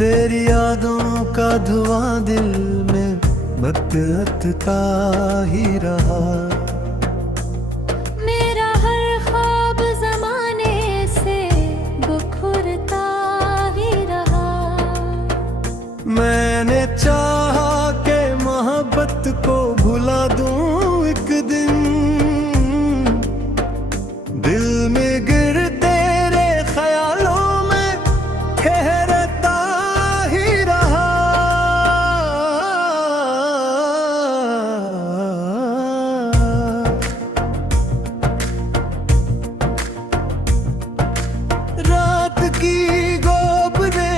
तेरी यादों का धुआं दिल में बकता ही रहा। मेरा हर ख्वाब ज़माने से बिखरता ही रहा। मैंने चाहा कि मोहब्बत को भुला दूं एक दिन, दिल में गिर तेरे ख्यालों में ठहरता ही रहा। रात की गोब ने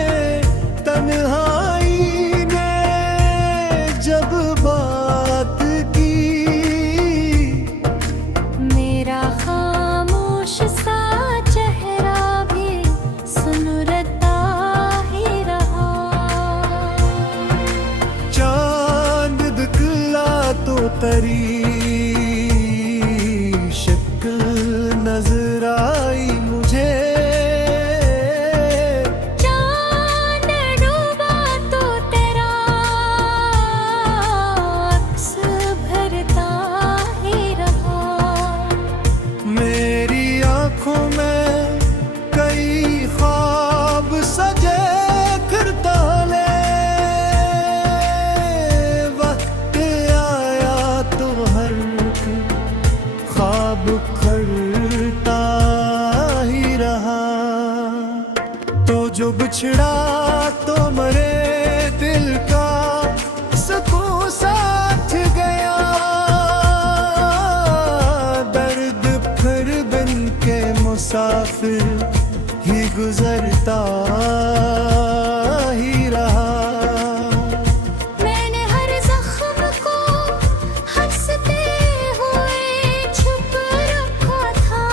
तन्हाई ने जब बात की, मेरा खामोश सा चेहरा भी सुनरता ही रहा। चांद दिखला तो तेरी शक्ल नजर आई मुझे। चांद डूबा तो तेरा अक्स भरता ही रहा। मेरी आंखों में कई ख्वाब सजे करता ले, वक्त आया तो हर ख्वाब खड़ता ही रहा। तो जो बिछड़ा तो मरे दिल का सुकून साथ गया। दर्द फिर बिन के मुसाफिर ही गुजरता ही रहा। मैंने हर जख्म को हंसते हुए छुप रखा था।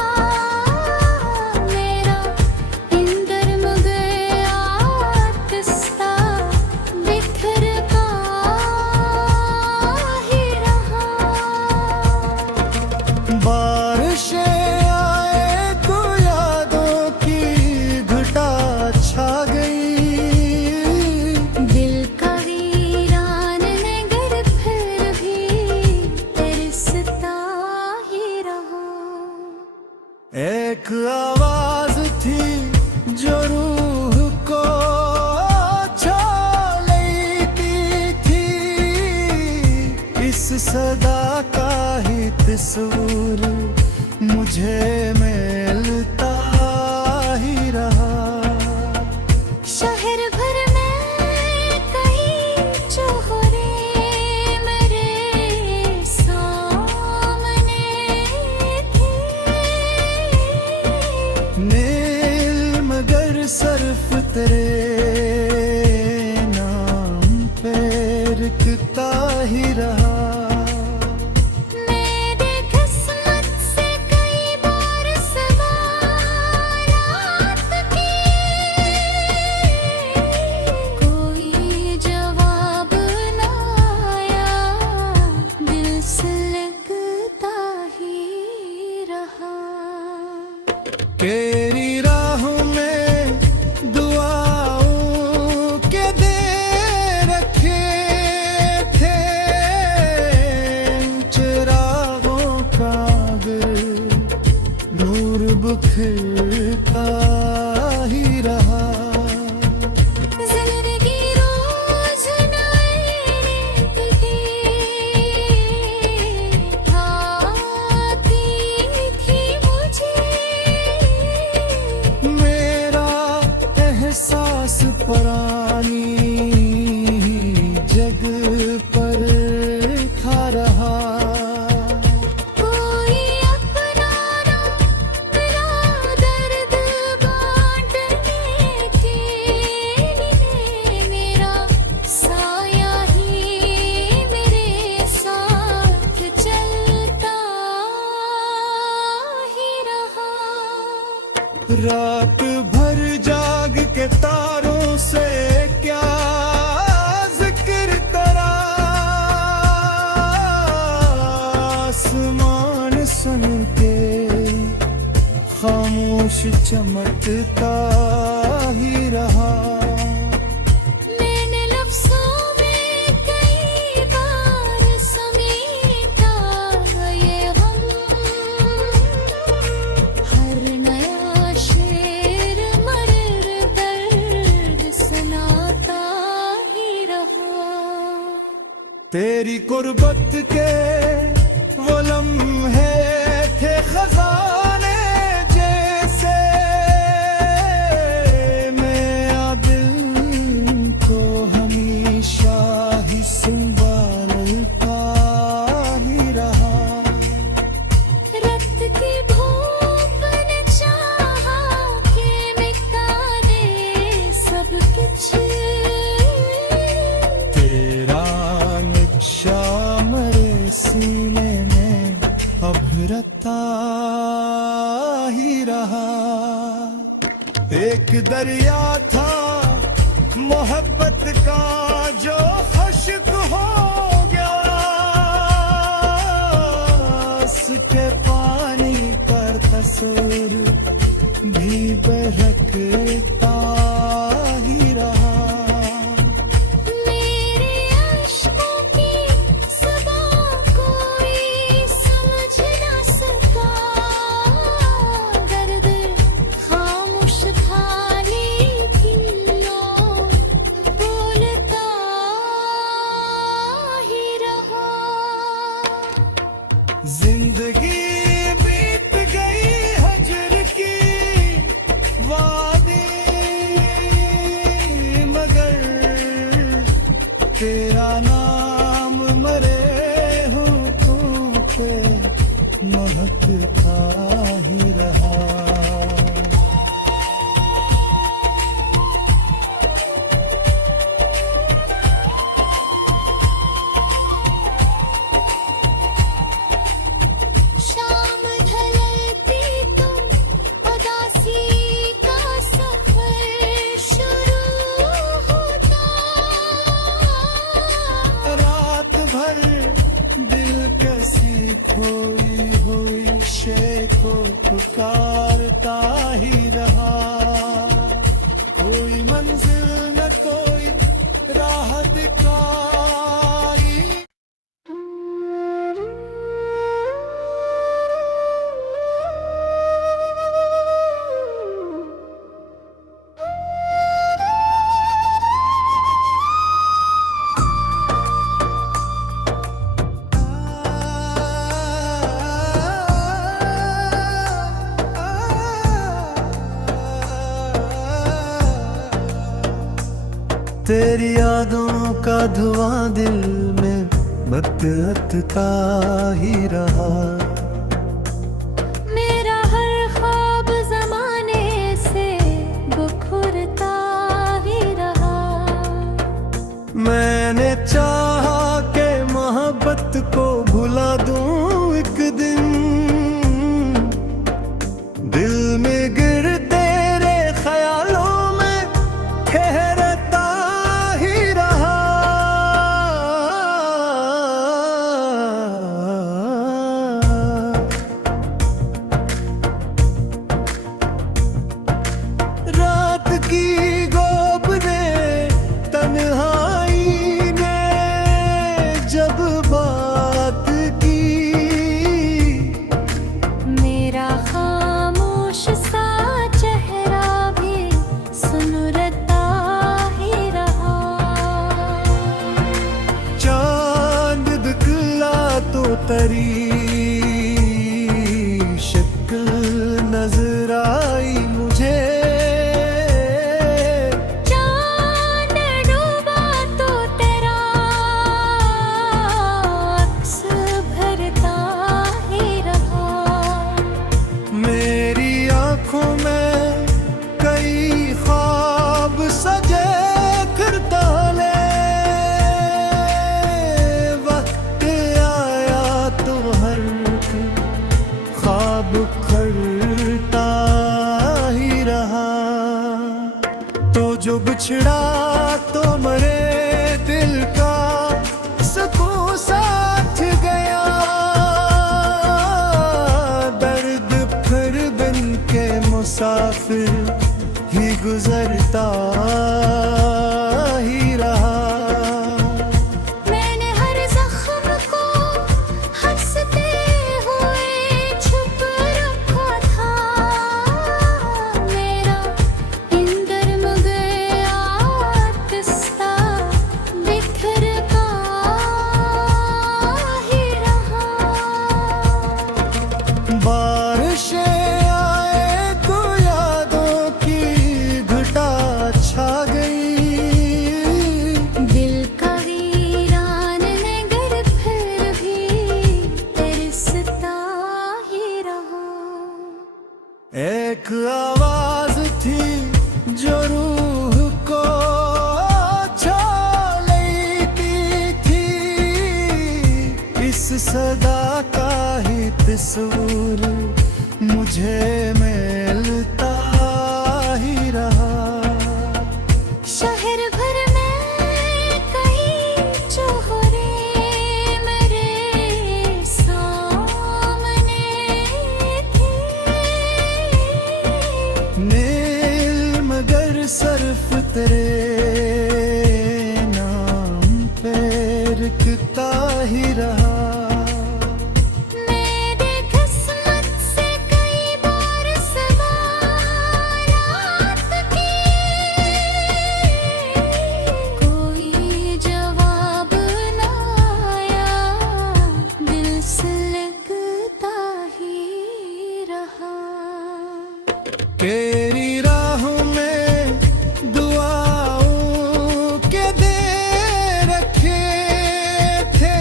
मेरा इंदर गया किस्सा बिखरता ही रहा। बारिशें आए तो यादों की घटा छा गई। दिल का वीरान नगर फिर भी तरसता ही रहा। एक आवाज थी जो रूह को छा लेती थी, इस सदा का ही तस्वीर मुझे मिलता ही रहा। शहर भर में कहीं चोहरे मेरे सामने थे। नील मगर सर्फ तेरे नाम पे लिखता ही रहा। मेरे किस्मत से कई बार सवालात किए, कोई जवाब ना आया, दिल से लगता ही रहा। तेरी राहों में दुआओं के दे रखे थे, चिरागों का अगर नूर बिखरता ही रहा। जिंदगी रोज नई आती थी मुझे। मेरा एहसास परानी जग पर था रहा। कोई अपना ना मिला दर्द बांटने के लिए। मेरा साया ही मेरे साथ चलता ही रहा। रात भर जाग के तारों से क्या जिक्र करा, आसमान सुन के खामोश चमकता ही रहा। तेरी गुर्बत के वो लम्हे थे खजाने जैसे, मैं दिल को हमेशा ही संभालता ही रहा। रक्त की भूख ने चाहा कि मिटा दे सब कुछ, तेरा नक्शा मरे सीने में अभरता ही रहा। एक दरिया था मोहब्बत का जो खश्क हो गया, उसके पानी पर तस्वीर भी बहकता ही रहा। मेरे अश्कों की ज़बां कोई समझ ना सका, दर्द खामोश था लेकिन लोग बोलता ही रहा। जिंदगी बीत गई हजर की वादी, मगर तेरा नाम मरे होठों पे महकता ही रहा। शाम ढलती तो उदासी का सफर शुरू होता, रात भर दिल कसी खोई हुई शे को पुकारता ही रहा। कोई मंजिल न कोई राह दिखाई। तेरी यादों का धुआं दिल में बकता ही रहा। मेरा हर ख्वाब ज़माने से बिखरता ही रहा। मैंने चाहा कि मोहब्बत को भुला दूं एक दिन, दिल में गिर तेरे ख्यालों में ठहरता ही रहा। रात की गोब ने तन्हाई ने जब बात की, मेरा खामोश सा चेहरा भी सुनरता ही रहा। चांद दिखला तो तेरी शक्ल नजर आई मुझे, चांद डूबा तो तेरा अक्स भरता ही रहा। मेरी आंखों में कई ख्वाब सजे करता ले, वक्त आया तो हर ख्वाब खड़ता ही रहा। तो जो बिछड़ा तो मरे दिल का सुकून साथ गया, दर्द फिर बिन के मुसाफिर ही गुजरता ही रहा। मैंने हर जख्म को हंसते हुए छुप रखा था, मेरा इंदर मुगया किस्सा बिखर का सदा का ही तस्वीर मुझे मिलता ही रहा। शहर भर में कहीं चोहरे मेरे सामने थे, नील मगर सर्फ तेरे नाम पे लिखता ही रहा। मेरे किस्मत से कई बार सवालात किए, कोई जवाब ना आया, दिल से लगता ही रहा। तेरी राहों में दुआओं के दे रखे थे,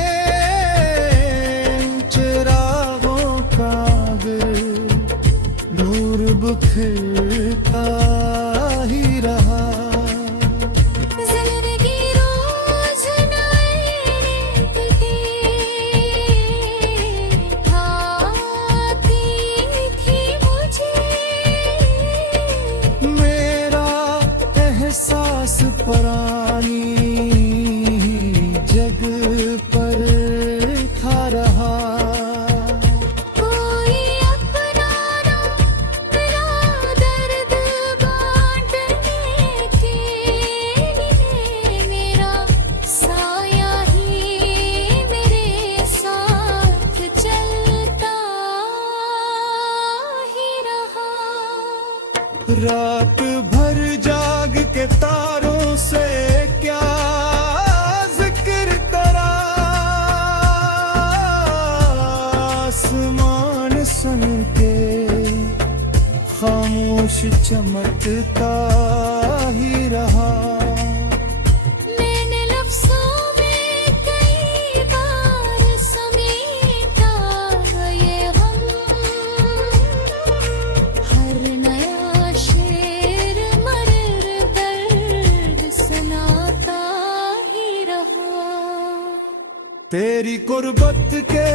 चिरागों का अगर नूर बिखरता ही रहा। जिंदगी रोज नए खाती थी मुझे, मेरा एहसास परानी जग पर था रहा। कोई अपना ना मेरा दर्द बांटने के लिए, मेरा साया ही मेरे साथ चलता ही रहा। रात भर जाग के तारों से क्या जिक्र करा, आसमान सन के खामोश चमकता ही रहा। मैंने लफ्ज़ों में कई बार समेटा ये गम, हर नया शेर मर्र दर्द सुनाता ही रहा। तेरी गुर्बत के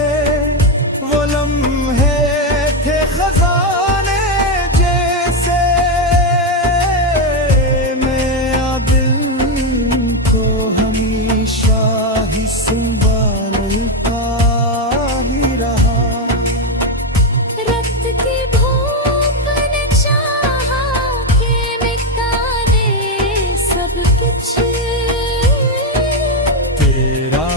वो लम्हे थे खजाने जैसे, मैं दिल को हमेशा ही संभालता ही रहा। रक्त की भूख ने चाहा कि मिटा दे सब कुछ, तेरा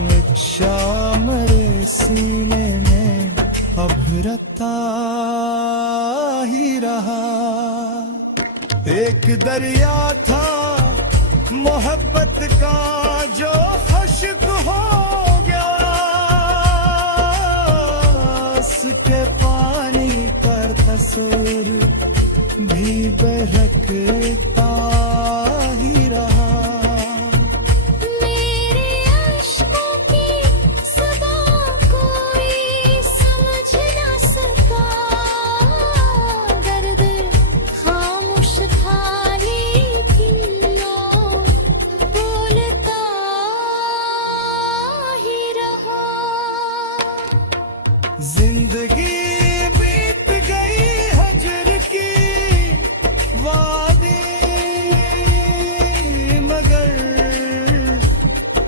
नक्शा मेरे सीने में अभरता ही रहा। एक दरिया था मोहब्बत का जो खुश्क हो गया, उसके पानी पर तस्वीर भी बहकता ही रहा। मेरे अश्कों की ज़बां कोई समझ ना सका, दर्द खामोश था लेकिन बोलता ही रहा। जिंदगी बीत गई हजर की वादी, मगर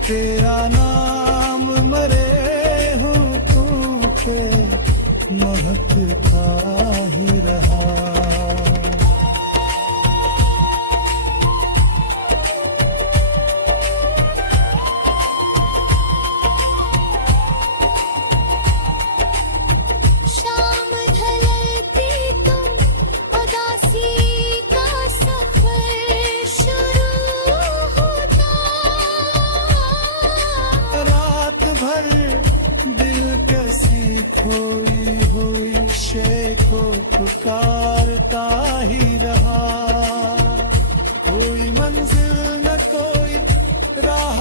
तेरा नाम मरे हूँ तू पे महकता ही रहा। शाम ढलती तो उदासी का सफर शुरू होता, रात भर दिल कसी खोई हुई शे को पुकारता ही रहा। कोई मंजिल न कोई राह